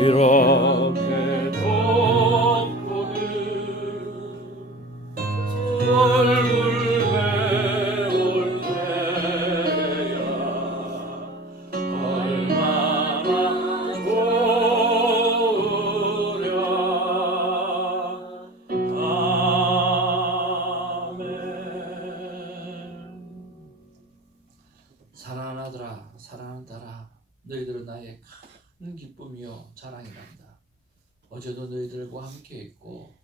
이렇게 덮고는 얼굴 메올 때야 얼마나 좋으랴. 아멘. 사랑하는 아들아, 사랑하는 딸아, 너희들은 나의 큰 기쁨이요 자랑이란다. 어제도 너희들과 함께 있고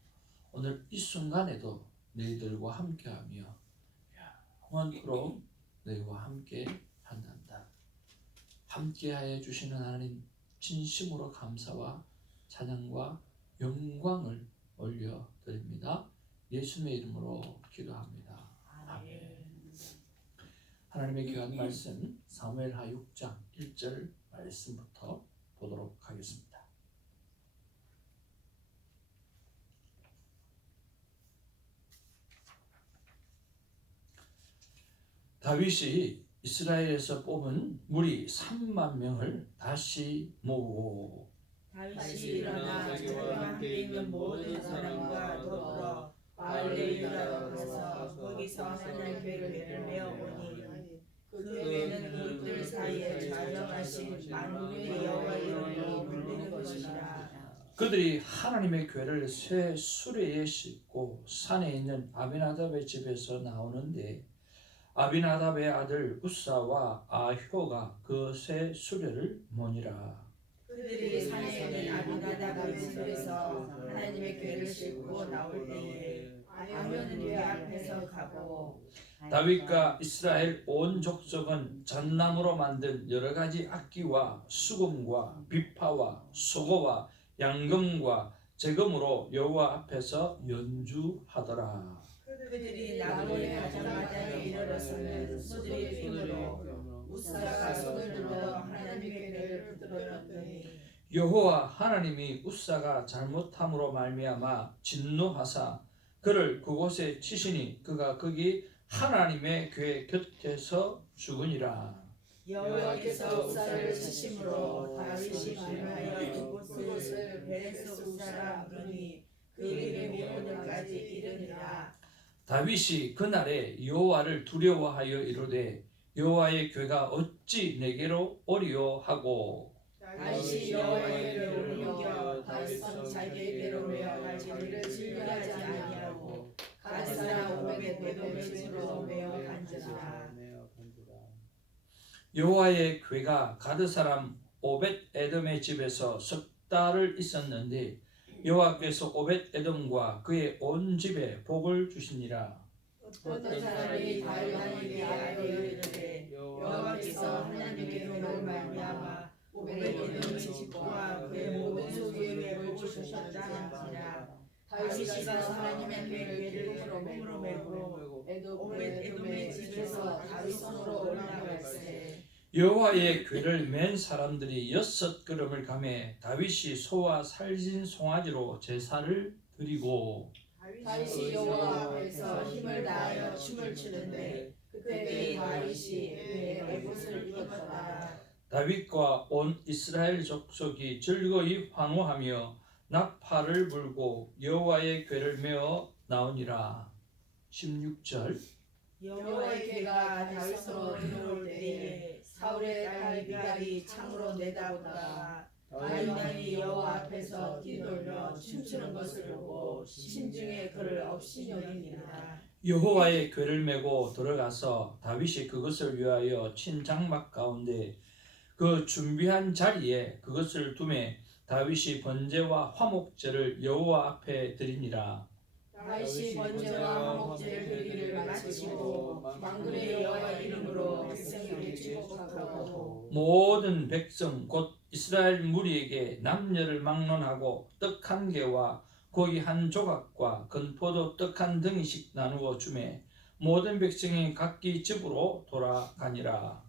오늘 이 순간에도 너희들과 함께하며 영원토록 너희와 함께 한단다. 함께하여 주시는 하나님 진심으로 감사와 찬양과 영광을 올려드립니다. 예수님의 이름으로 기도합니다. 아멘. 하나님의 귀한 말씀 사무엘하 6장 1절 말씀부터 보도록 하겠습니다. 다윗이 이스라엘에서 뽑은 무리 3만 명을 다시 모으고 다윗이 일어나 자기와 함께 있는 모든 사람과 더불어 바알레리아로 가서 거기서 하나님의 궤를 메어보니 그 궤는 그들 사이에 좌정하신 만군의 여호와 이름으로 불리는 것이라. 그들이 하나님의 궤를 새 수레에 싣고 산에 있는 아비나답의 집에서 나오는데 아비나답의 아들 우사와 아효가 그 새 수레를 모니라. 그들이 산에 있는 아비나답의 집에서 하나님의 궤를 싣고 나올 때에 아효는 궤 앞에서 가고 다윗과 이스라엘 온 족속은 잣나무로 만든 여러 가지 악기와 수금과 비파와 소고와 양금과 제금으로 여호와 앞에서 연주하더라. 그들이 나무에 가자마자 이르러서는 소들의 힘으로 우사가 손을 들어 하나님의 궤를 붙들었더니 여호와 하나님이 우사가 잘못함으로 말미암아 진노하사 그를 그곳에 치시니 그가 거기 하나님의 궤 곁에서 죽으니라. 여호와께서 우사를 치심으로 다윗이 말하여 그곳을 베레스 우사라 부르니 그 이름이 오늘까지 이르니라. 다윗이 그날에 여호와를 두려워하여 이르되 여호와의 궤가 어찌 내게로 오리요 하고 다윗이 여호와의 궤를 옮겨 다윗성 자기의 궤로 메어갈지를 즐겨하지 아니하고 가드 사람 오벳에돔의 집으로 메어 간지라. 여호와의 궤가 가드 사람 오벳 에돔의 집에서 석 달을 있었는데 여호와께서 오벳 에돔과 그의 온 집에 복을 주시니라. 어떤 사람이 다윗에게 알고 이르되 여호와께서 하나님의 궤로 말미암아 오벳에돔의 집과 그의 모든 소유에 복을 주셨다는지라. 다윗이 가서 하나님의 궤를 흙으로 메고 오벳에돔의 집에서 다윗 손으로 올라갈세. 여호와의 궤를 맨 사람들이 6걸음을 가매 다윗이 소와 살진 송아지로 제사를 드리고 다윗이 여호와 앞에서 힘을 다하여 춤을 추는데 그때 다윗이 에봇을 입었다. 다윗과 온 이스라엘 족속이 즐거이 환호하며 나팔을 불고 여호와의 궤를 메어 나오니라. 16절 여호와의 궤가 다윗으로 들어올 때에 사울의 딸 미갈이 창으로 내다보다가 다윗이 여호와 앞에서 뒤돌며 춤추는 것을 보고 심중에 그를 없이 여기니라. 여호와의 궤를 메고 들어가서 다윗이 그것을 위하여 친 장막 가운데 그 준비한 자리에 그것을 두매 다윗이 번제와 화목제를 여호와 앞에 드리니라. 다윗이 번제와 화목제를 드리기를 마치고 만군의 여호와 이름으로 백성에게 축복하고 모든 백성 곧 이스라엘 무리에게 남녀를 막론하고 떡 한 개와 고기 한 조각과 건포도 떡 한 덩이씩 나누어 주매 모든 백성이 각기 집으로 돌아가니라.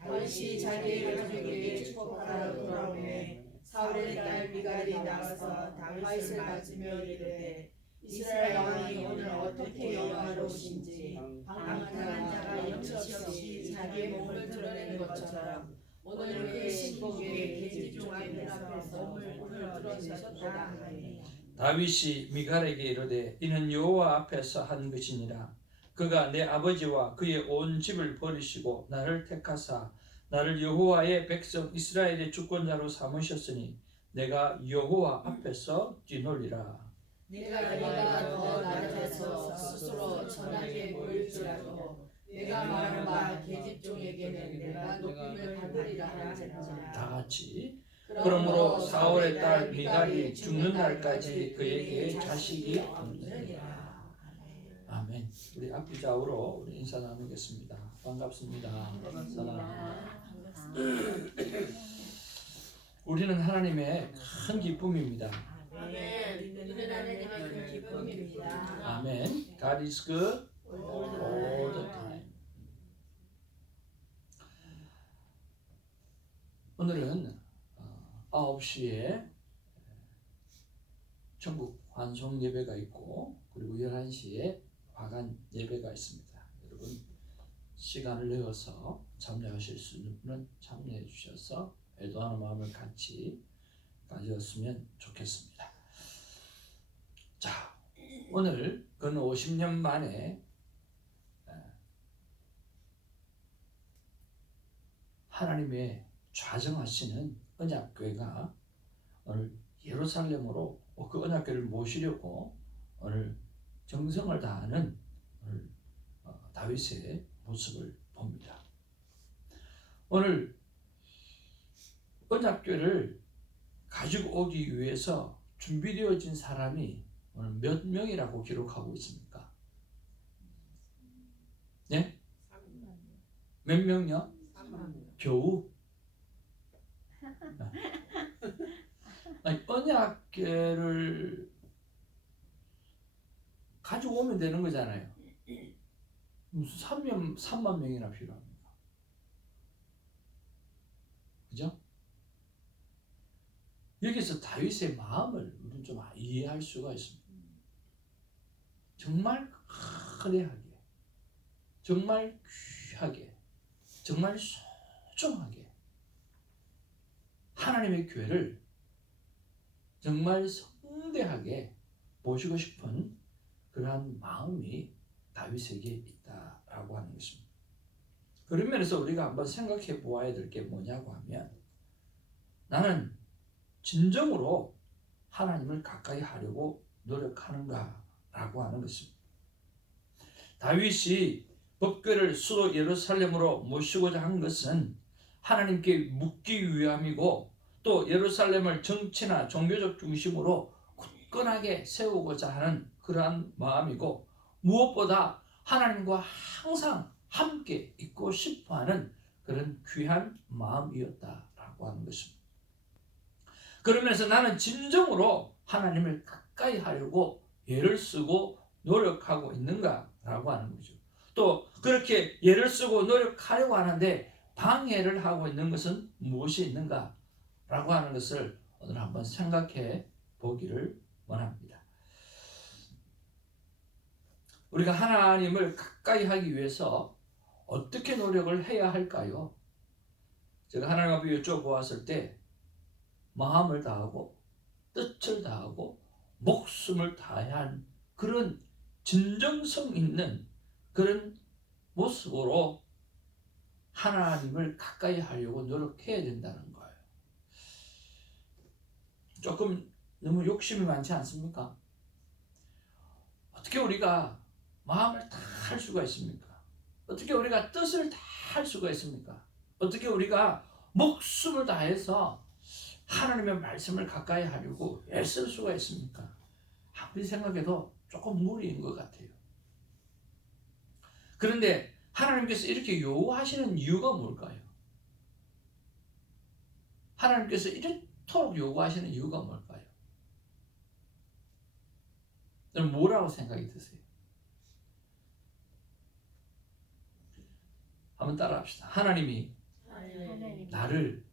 다윗이 자기 가족에게 축복하러 돌아오매 사울의 딸 미갈이 나와서 다윗을 맞으며 이르되 이스라엘 왕이 오늘 어떻게 영화로우신지 방탕한 자가 염치 없이 자기의 몸을 드러내는 것처럼 오늘 그 신복의 계집 중 아이들 앞에서 몸을 드러내셨다 하니 다윗이 미갈에게 이르되 이는 여호와 앞에서 한 것이니라. 그가 내 아버지와 그의 온 집을 버리시고 나를 택하사 나를 여호와의 백성 이스라엘의 주권자로 삼으셨으니 내가 여호와 앞에서 뛰놀리라. 내가 더 낮아서 스스로 천하게 보일지라도 내가 말한 바 계집종에게는 내가 높임을 받으리라 할지라. 다 같이. 그러므로 사울의 딸 미갈이 죽는 날까지 그에게 자식이 없느니라. 아멘. 우리 앞뒤 좌우로 우리 인사 나누겠습니다. 반갑습니다. 사랑. 우리는 하나님의 큰 기쁨입니다. 아멘. 우리는 하나님의 큰 기쁨입니다. 아멘. God is good all the time. 오늘은 9시에 전국 환송 예배가 있고 그리고 11시에 화관 예배가 있습니다. 여러분 시간을 내어서 참여하실 수 있는 분은 참여해 주셔서 애도하는 마음을 같이 가졌으면 좋겠습니다. 자, 오늘 근 50년 만에 하나님의 좌정하시는 언약궤가 오늘 예루살렘으로 그 언약궤를 모시려고 오늘 정성을 다하는 오늘 다윗의 모습을 봅니다. 오늘 언약궤를 가지고 오기 위해서 준비되어진 사람이 오늘 몇 명이라고 기록하고 있습니까? 네? 몇 명요? 겨우? 아니, 언약궤를 가지고 오면 되는 거잖아요. 무슨 3만 명이나 필요합니까? 그죠? 여기서 다윗의 마음을 우리는 좀 이해할 수가 있습니다. 정말 거대하게, 정말 귀하게, 정말 소중하게 하나님의 교회를 정말 성대하게 모시고 싶은 그러한 마음이 다윗에게 있다라고 하는 것입니다. 그런 면에서 우리가 한번 생각해 보아야 될 게 뭐냐고 하면 나는 진정으로 하나님을 가까이 하려고 노력하는가라고 하는 것입니다. 다윗이 법궤를 수도 예루살렘으로 모시고자 한 것은 하나님께 묻기 위함이고 또 예루살렘을 정치나 종교적 중심으로 굳건하게 세우고자 하는 그러한 마음이고 무엇보다 하나님과 항상 함께 있고 싶어하는 그런 귀한 마음이었다라고 하는 것입니다. 그러면서 나는 진정으로 하나님을 가까이 하려고 애를 쓰고 노력하고 있는가라고 하는 거죠. 또 그렇게 애를 쓰고 노력하려고 하는데 방해를 하고 있는 것은 무엇이 있는가라고 하는 것을 오늘 한번 생각해 보기를 원합니다. 우리가 하나님을 가까이 하기 위해서 어떻게 노력을 해야 할까요? 제가 하나님 앞에 여쭤보았을 때 마음을 다하고 뜻을 다하고 목숨을 다해야 하는 그런 진정성 있는 그런 모습으로 하나님을 가까이 하려고 노력해야 된다는 거예요. 조금 너무 욕심이 많지 않습니까? 어떻게 우리가 마음을 다 할 수가 있습니까? 어떻게 우리가 뜻을 다 할 수가 있습니까? 어떻게 우리가 목숨을 다해서 하나님의 말씀을 가까이 하려고 애쓸 수가 있습니까? 아무리 생각해도 조금 무리인 것 같아요. 그런데 하나님께서 이렇게 요구하시는 이유가 뭘까요? 하나님께서 이렇도록 요구하시는 이유가 뭘까요? 여러분 뭐라고 생각이 드세요? 한번 따라합시다. 하나님이 나를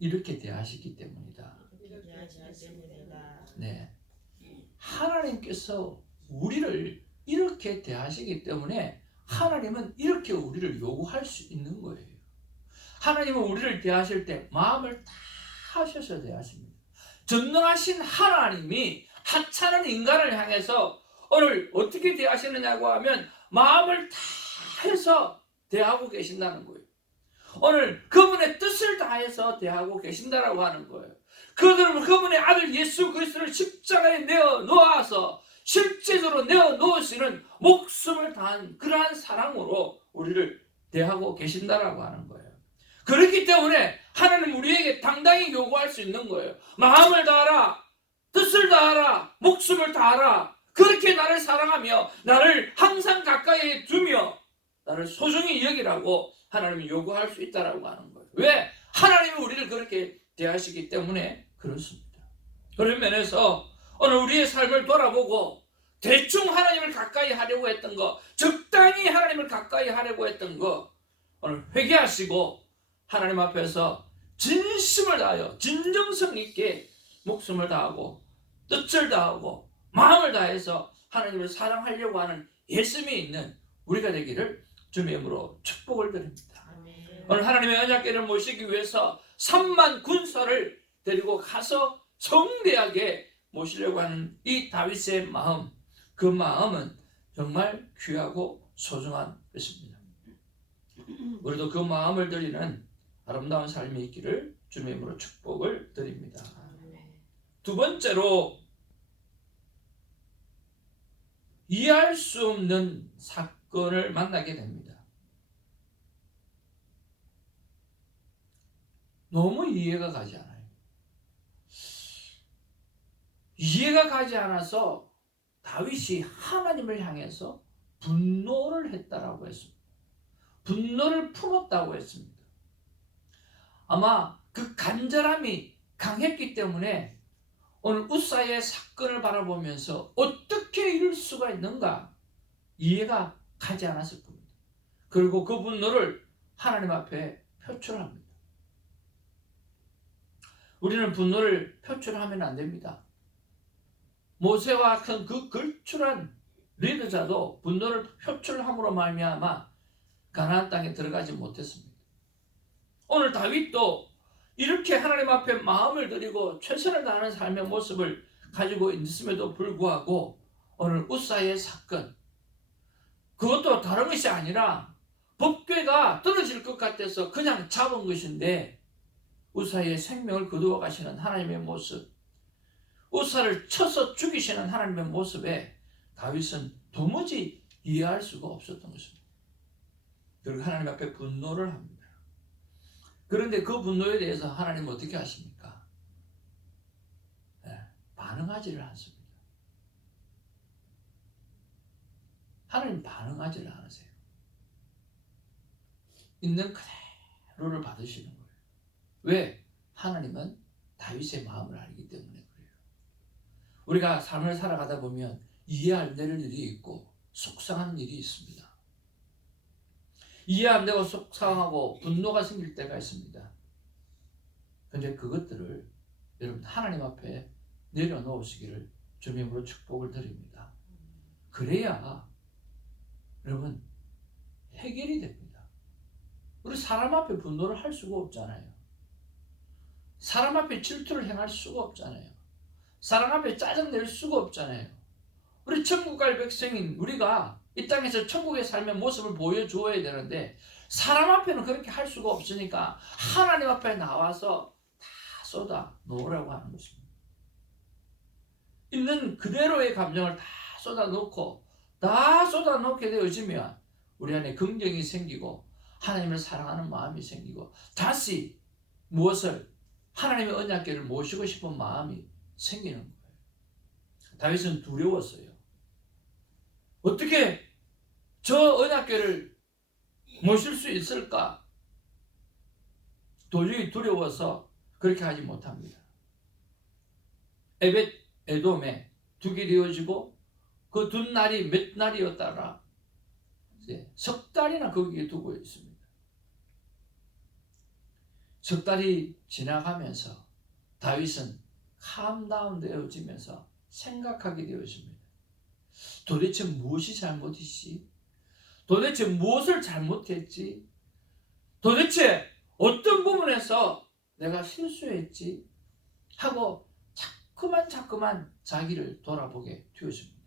이렇게 대하시기 때문이다. 네, 하나님께서 우리를 이렇게 대하시기 때문에 하나님은 이렇게 우리를 요구할 수 있는 거예요. 하나님은 우리를 대하실 때 마음을 다 하셔서 대하십니다. 전능하신 하나님이 하찮은 인간을 향해서 오늘 어떻게 대하시느냐고 하면 마음을 다 해서 대하고 계신다는 거예요. 오늘 그분의 뜻을 다해서 대하고 계신다라고 하는 거예요. 그분의 아들 예수 그리스도를 십자가에 내어 놓아서 실제적으로 내어 놓으시는 목숨을 다한 그러한 사랑으로 우리를 대하고 계신다라고 하는 거예요. 그렇기 때문에 하나님 우리에게 당당히 요구할 수 있는 거예요. 마음을 다하라, 뜻을 다하라, 목숨을 다하라. 그렇게 나를 사랑하며 나를 항상 가까이 두며 나를 소중히 여기라고 하나님이 요구할 수 있다라고 하는 거예요. 왜? 하나님이 우리를 그렇게 대하시기 때문에 그렇습니다. 그런 면에서 오늘 우리의 삶을 돌아보고 대충 하나님을 가까이 하려고 했던 거, 적당히 하나님을 가까이 하려고 했던 거 오늘 회개하시고 하나님 앞에서 진심을 다하여 진정성 있게 목숨을 다하고 뜻을 다하고 마음을 다해서 하나님을 사랑하려고 하는 예심이 있는 우리가 되기를 주님의 이름으로 축복을 드립니다. 오늘 하나님의 언약궤를 모시기 위해서 3만 군사를 데리고 가서 성대하게 모시려고 하는 이 다윗의 마음, 그 마음은 정말 귀하고 소중한 것입니다. 우리도 그 마음을 드리는 아름다운 삶이 있기를 주님의 이름으로 축복을 드립니다. 두 번째로 이해할 수 없는 사건을 만나게 됩니다. 너무 이해가 가지 않아요. 이해가 가지 않아서 다윗이 하나님을 향해서 분노를 했다라고 했습니다. 분노를 품었다고 했습니다. 아마 그 간절함이 강했기 때문에 오늘 우사의 사건을 바라보면서 어떻게 이럴 수가 있는가 이해가 가지 않았을 겁니다. 그리고 그 분노를 하나님 앞에 표출합니다. 우리는 분노를 표출하면 안 됩니다. 모세와 같은 그 걸출한 리더자도 분노를 표출함으로 말미암아 가나안 땅에 들어가지 못했습니다. 오늘 다윗도 이렇게 하나님 앞에 마음을 들이고 최선을 다하는 삶의 모습을 가지고 있음에도 불구하고 오늘 우사의 사건, 그것도 다른 것이 아니라 법궤가 떨어질 것 같아서 그냥 잡은 것인데 우사의 생명을 거두어 가시는 하나님의 모습, 우사를 쳐서 죽이시는 하나님의 모습에 다윗은 도무지 이해할 수가 없었던 것입니다. 그리고 하나님 앞에 분노를 합니다. 그런데 그 분노에 대해서 하나님은 어떻게 하십니까? 반응하지를 않습니다. 하나님 반응하지를 않으세요. 있는 그대로를 받으시는 거예요. 왜? 하나님은 다윗의 마음을 알기 때문에 그래요. 우리가 삶을 살아가다 보면 이해 안 되는 일이 있고 속상한 일이 있습니다. 이해 안 되고 속상하고 분노가 생길 때가 있습니다. 그런데 그것들을 여러분 하나님 앞에 내려놓으시기를 주님의 이름으로 축복을 드립니다. 그래야 여러분 해결이 됩니다. 우리 사람 앞에 분노를 할 수가 없잖아요. 사람 앞에 질투를 행할 수가 없잖아요. 사람 앞에 짜증낼 수가 없잖아요. 우리 천국 갈 백성인 우리가 이 땅에서 천국의 삶의 모습을 보여주어야 되는데 사람 앞에는 그렇게 할 수가 없으니까 하나님 앞에 나와서 다 쏟아 놓으라고 하는 것입니다. 있는 그대로의 감정을 다 쏟아 놓고 다 쏟아 놓게 되어지면 우리 안에 긍정이 생기고 하나님을 사랑하는 마음이 생기고 다시 무엇을 하나님의 언약궤를 모시고 싶은 마음이 생기는 거예요. 다윗은 두려웠어요. 어떻게 저 언약궤를 모실 수 있을까? 도저히 두려워서 그렇게 하지 못합니다. 에벳 에돔에 두게 되어지고 그 둔 날이 몇 날이었다라 석 달이나 거기에 두고 있습니다. 석 달이 지나가면서 다윗은 캄다운 되어지면서 생각하게 되어집니다. 도대체 무엇이 잘못이지? 도대체 무엇을 잘못했지? 도대체 어떤 부분에서 내가 실수했지 하고 자꾸만 자기를 돌아보게 되어집니다.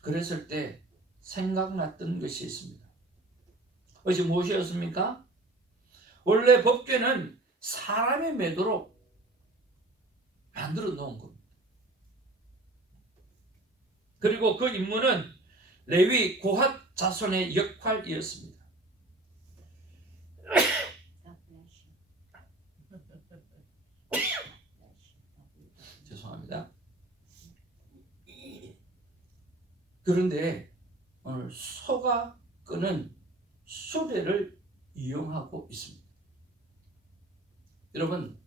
그랬을 때 생각났던 것이 있습니다. 그것이 무엇이었습니까? 원래 법궤는 사람의 매도로 만들어 놓은 겁니다. 그리고 그 임무는 레위 고핫 자손의 역할이었습니다. 죄송합니다. 그런데 오늘 소가 끄는 수레를 이용하고 있습니다. 여러분,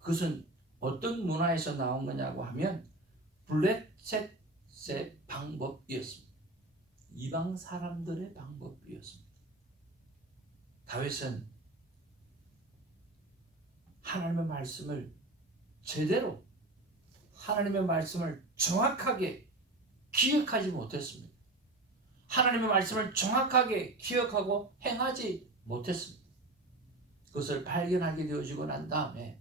그것은 어떤 문화에서 나온 거냐고 하면 블레셋의 방법이었습니다. 이방 사람들의 방법이었습니다. 다윗은 하나님의 말씀을 제대로, 하나님의 말씀을 정확하게 기억하지 못했습니다. 하나님의 말씀을 정확하게 기억하고 행하지 못했습니다. 그것을 발견하게 되어지고 난 다음에,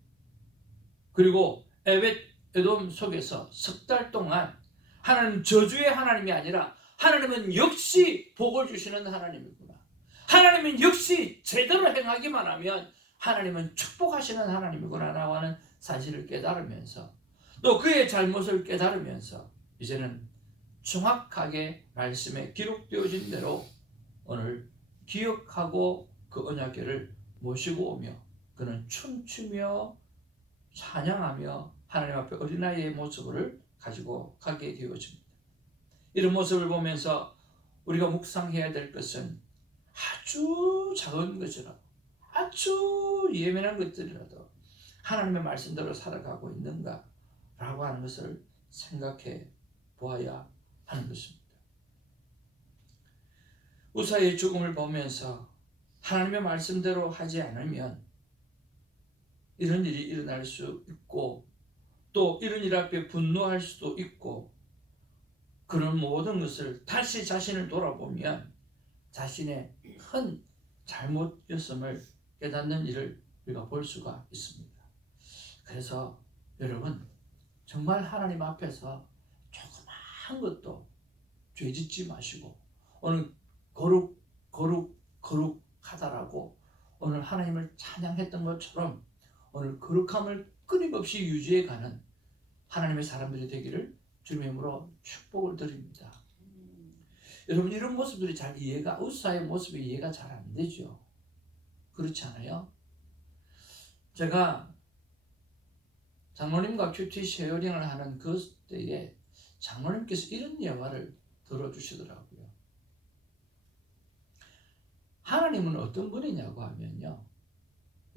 그리고 에벳에돔 속에서 석 달 동안 하나님 저주의 하나님이 아니라 하나님은 역시 복을 주시는 하나님이구나, 하나님은 역시 제대로 행하기만 하면 하나님은 축복하시는 하나님이구나 라고 하는 사실을 깨달으면서, 또 그의 잘못을 깨달으면서 이제는 정확하게 말씀에 기록되어진 대로 오늘 기억하고 그 언약궤를 모시고 오며 그는 춤추며 찬양하며 하나님 앞에 어린아이의 모습을 가지고 가게 되어집니다. 이런 모습을 보면서 우리가 묵상해야 될 것은 아주 작은 것이라도, 아주 예민한 것들이라도 하나님의 말씀대로 살아가고 있는가 라고 하는 것을 생각해 보아야 하는 것입니다. 우사의 죽음을 보면서 하나님의 말씀대로 하지 않으면 이런 일이 일어날 수 있고, 또 이런 일 앞에 분노할 수도 있고, 그런 모든 것을 다시 자신을 돌아보면 자신의 큰 잘못이었음을 깨닫는 일을 우리가 볼 수가 있습니다. 그래서 여러분, 정말 하나님 앞에서 조그마한 것도 죄짓지 마시고, 오늘 거룩하다라고 오늘 하나님을 찬양했던 것처럼 오늘 거룩함을 끊임없이 유지해가는 하나님의 사람들이 되기를 주님의 이름으로 축복을 드립니다. 여러분, 이런 모습들이 잘 이해가, 우사의 모습이 이해가 잘 안 되죠. 그렇지 않아요? 제가 장로님과 큐티 쉐어링을 하는 그 때에 장로님께서 이런 예화를 들어주시더라고요. 하나님은 어떤 분이냐고 하면요,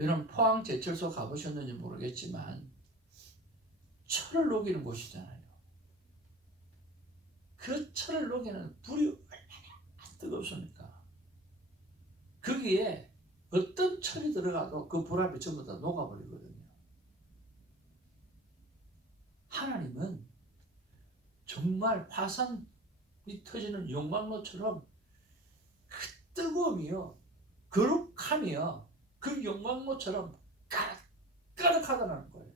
여러분 포항 제철소 가보셨는지 모르겠지만 철을 녹이는 곳이잖아요. 그 철을 녹이는 불이 얼마나 뜨겁습니까? 거기에 어떤 철이 들어가도 그 불 앞에 전부 다 녹아버리거든요. 하나님은 정말 화산이 터지는 용광로처럼 그 뜨거움이요, 거룩함이요, 그 용광로처럼 까득까득하다는 거예요.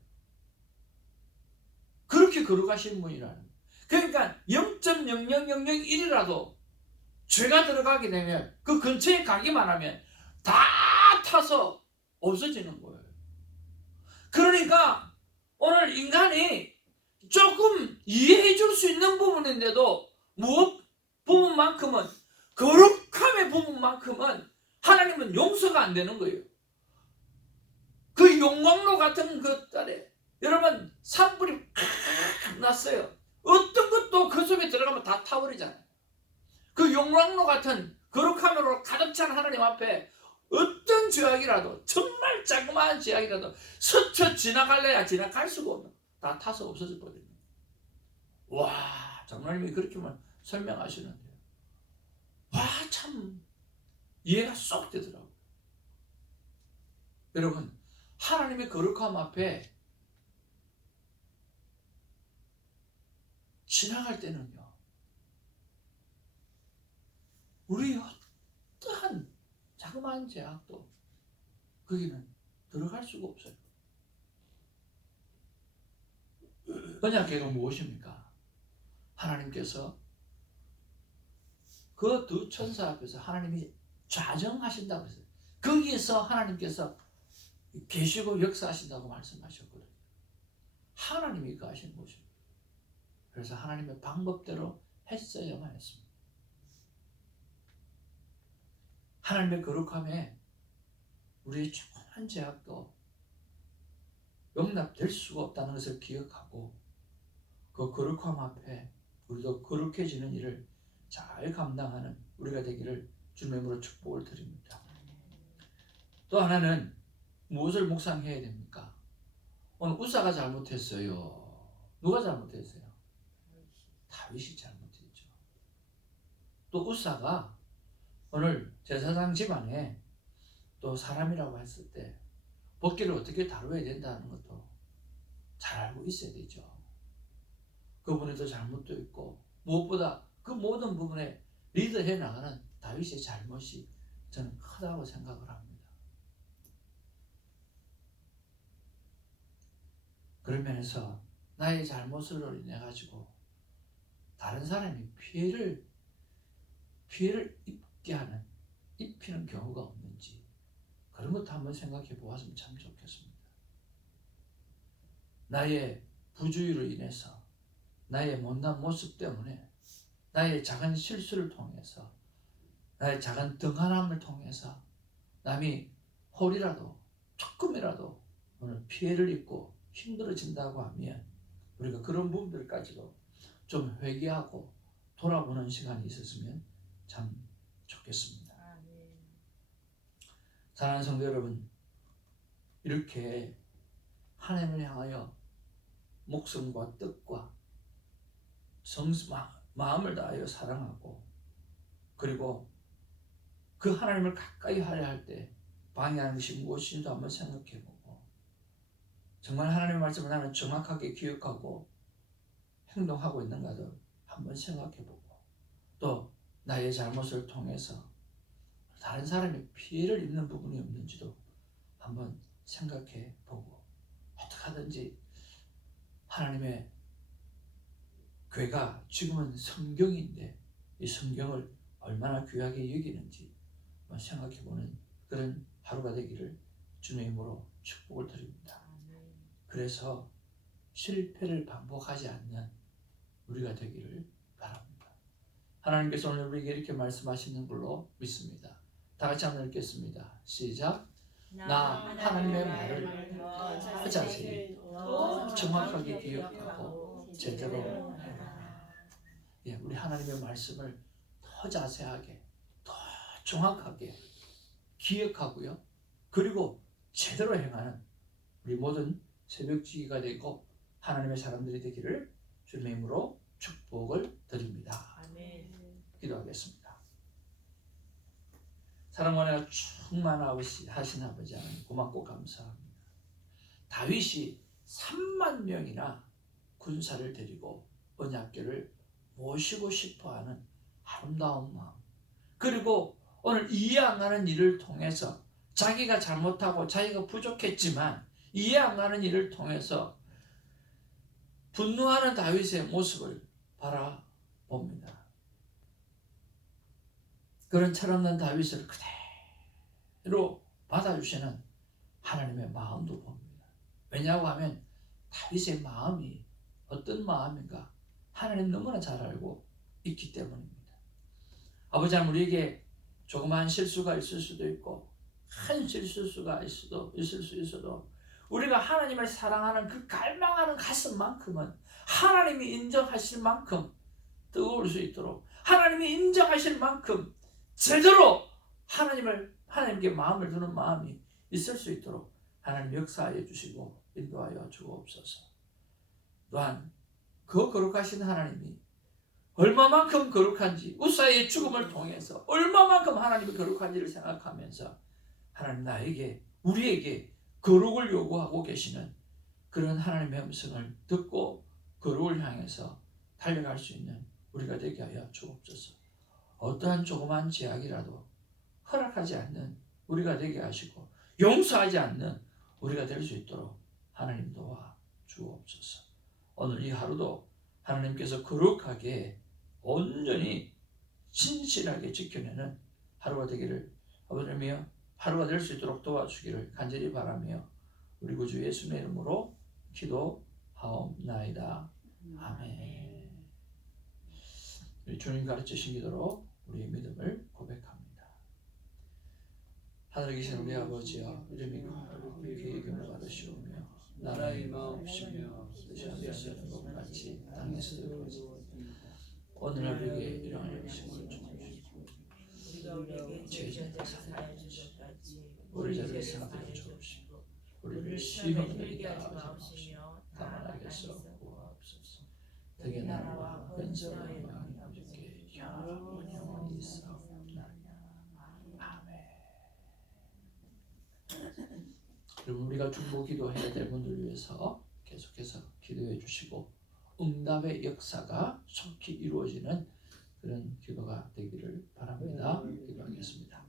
그렇게 거룩하신 분이라는 거예요. 그러니까 0.0001이라도 죄가 들어가게 되면 그 근처에 가기만 하면 다 타서 없어지는 거예요. 그러니까 오늘 인간이 조금 이해해 줄 수 있는 부분인데도 무엇 부분만큼은, 거룩함의 부분만큼은 하나님은 용서가 안 되는 거예요. 그 용광로 같은 그 딸에 여러분 산불이 팍 났어요. 어떤 것도 그 속에 들어가면 다 타버리잖아요. 그 용광로 같은 거룩함으로 가득 찬 하나님 앞에 어떤 죄악이라도, 정말 자그마한 죄악이라도 스쳐 지나갈래야 지나갈 수가 없는, 다 타서 없어져 버립니다. 와, 장로님이 그렇게만 설명하시는데요, 와, 참 이해가 쏙 되더라고요. 여러분, 하나님의 거룩함 앞에 지나갈 때는요, 우리 어떠한 자그마한 죄악도 거기는 들어갈 수가 없어요. 언약궤가 무엇입니까? 하나님께서 그 두 천사 앞에서 하나님이 좌정하신다고 했어요. 거기에서 하나님께서 계시고 역사하신다고 말씀하셨거든요. 하나님이 그 하신 것입니다. 그래서 하나님의 방법대로 했어야만 했습니다. 하나님의 거룩함에 우리의 조그만 죄악도 용납될 수가 없다는 것을 기억하고 그 거룩함 앞에 우리도 거룩해지는 일을 잘 감당하는 우리가 되기를 주님의 이름으로 축복을 드립니다. 또 하나는 무엇을 묵상해야 됩니까? 오늘 우사가 잘못했어요. 누가 잘못했어요? 다윗이 잘못했죠. 또 우사가 오늘 제사장 집안에 또 사람이라고 했을 때 법궤를 어떻게 다루어야 된다는 것도 잘 알고 있어야 되죠. 그분에도 잘못도 있고 무엇보다 그 모든 부분에 리드해 나가는 다윗의 잘못이 저는 크다고 생각을 합니다. 그런 면에서 나의 잘못으로 인해 가지고 다른 사람이 피해를 입히는 경우가 없는지 그런 것도 한번 생각해 보았으면 참 좋겠습니다. 나의 부주의로 인해서 나의 못난 모습 때문에 나의 작은 실수를 통해서 나의 작은 등한함을 통해서 남이 홀이라도 조금이라도 오늘 피해를 입고 힘들어진다고 하면 우리가 그런 부분들까지도 좀 회개하고 돌아보는 시간이 있었으면 참 좋겠습니다. 사랑하는 성도 여러분, 이렇게 하나님을 향하여 목숨과 뜻과 마음을 다하여 사랑하고 그리고 그 하나님을 가까이 하려 할 때 방해하는 것이 무엇인지도 한번 생각해보고 정말 하나님의 말씀을 나는 정확하게 기억하고 행동하고 있는가도 한번 생각해보고 또 나의 잘못을 통해서 다른 사람이 피해를 입는 부분이 없는지도 한번 생각해보고 어떻게 하든지 하나님의 궤가 지금은 성경인데 이 성경을 얼마나 귀하게 여기는지 생각해보는 그런 하루가 되기를 주님의 이름으로 축복을 드립니다. 그래서 실패를 반복하지 않는 우리가 되기를 바랍니다. 하나님께서 오늘 우리에게 이렇게 말씀하시는 걸로 믿습니다. 다 같이 한번 읽겠습니다. 시작. 나 하나님의 말을 더 자세히 더 정확하게 기억하고 제대로 우리 하나님의 말씀을 더 자세하게 더 정확하게 기억하고요. 그리고 제대로 행하는 우리 모든 새벽지기가 되고 하나님의 사람들이 되기를 주님의 이름으로 축복을 드립니다. 아멘. 기도하겠습니다. 사랑과 은혜가 충만하신 아버지 하나님 고맙고 감사합니다. 다윗이 3만 명이나 군사를 데리고 언약궤를 모시고 싶어하는 아름다운 마음 그리고 오늘 이해 안 가는 일을 통해서 자기가 잘못하고 자기가 부족했지만 이해 안 가는 일을 통해서 분노하는 다윗의 모습을 바라봅니다. 그런 철없는 다윗을 그대로 받아주시는 하나님의 마음도 봅니다. 왜냐하고 하면 다윗의 마음이 어떤 마음인가 하나님 너무나 잘 알고 있기 때문입니다. 아버지 하나님 우리에게 조그마한 실수가 있을 수도 있고 큰 실수가 있을 수 있어도 우리가 하나님을 사랑하는 그 갈망하는 가슴만큼은 하나님이 인정하실 만큼 뜨거울 수 있도록 하나님이 인정하실 만큼 제대로 하나님께 마음을 두는 마음이 있을 수 있도록 하나님 역사하여 주시고 인도하여 주옵소서. 또한 그 거룩하신 하나님이 얼마만큼 거룩한지 우사의 죽음을 통해서 얼마만큼 하나님이 거룩한지를 생각하면서 하나님 우리에게 거룩을 요구하고 계시는 그런 하나님의 음성을 듣고 거룩을 향해서 달려갈 수 있는 우리가 되게 하여 주옵소서. 어떠한 조그만 제약이라도 허락하지 않는 우리가 되게 하시고 용서하지 않는 우리가 될 수 있도록 하나님 도와 주옵소서. 오늘 이 하루도 하나님께서 거룩하게 온전히 진실하게 지켜내는 하루가 되기를 아버지며 하루가 될 수 있도록 도와주기를 간절히 바라며 우리 구주 예수님의 이름으로 기도하옵나이다. 아멘. 우리 주님 가르치신 기도로 우리의 믿음을 고백합니다. 하늘에 계신 우리 아버지여, 이름이 거룩히 여김을 받으시오며 나라의 마음이시며 뜻이 하늘에서 이룬 것 같이 땅에서도 이루어지고 오늘 우리에게 일용할 음식을 주옵시고 우리가 죄인을 사하여 주신 것 같이 우리 자를 상대로 주옵시고 우리를 시험에 들게 하지 마옵시며 다만 악에서 구하옵소서. 대개 나라와 권세와 영광이 아버지께 영원히 있사옵나이다. 아멘. 그럼 우리가 중보 기도해야 될 분들 위해서 계속해서 기도해 주시고 응답의 역사가 속히 이루어지는 그런 기도가 되기를 바랍니다. 기도하겠습니다.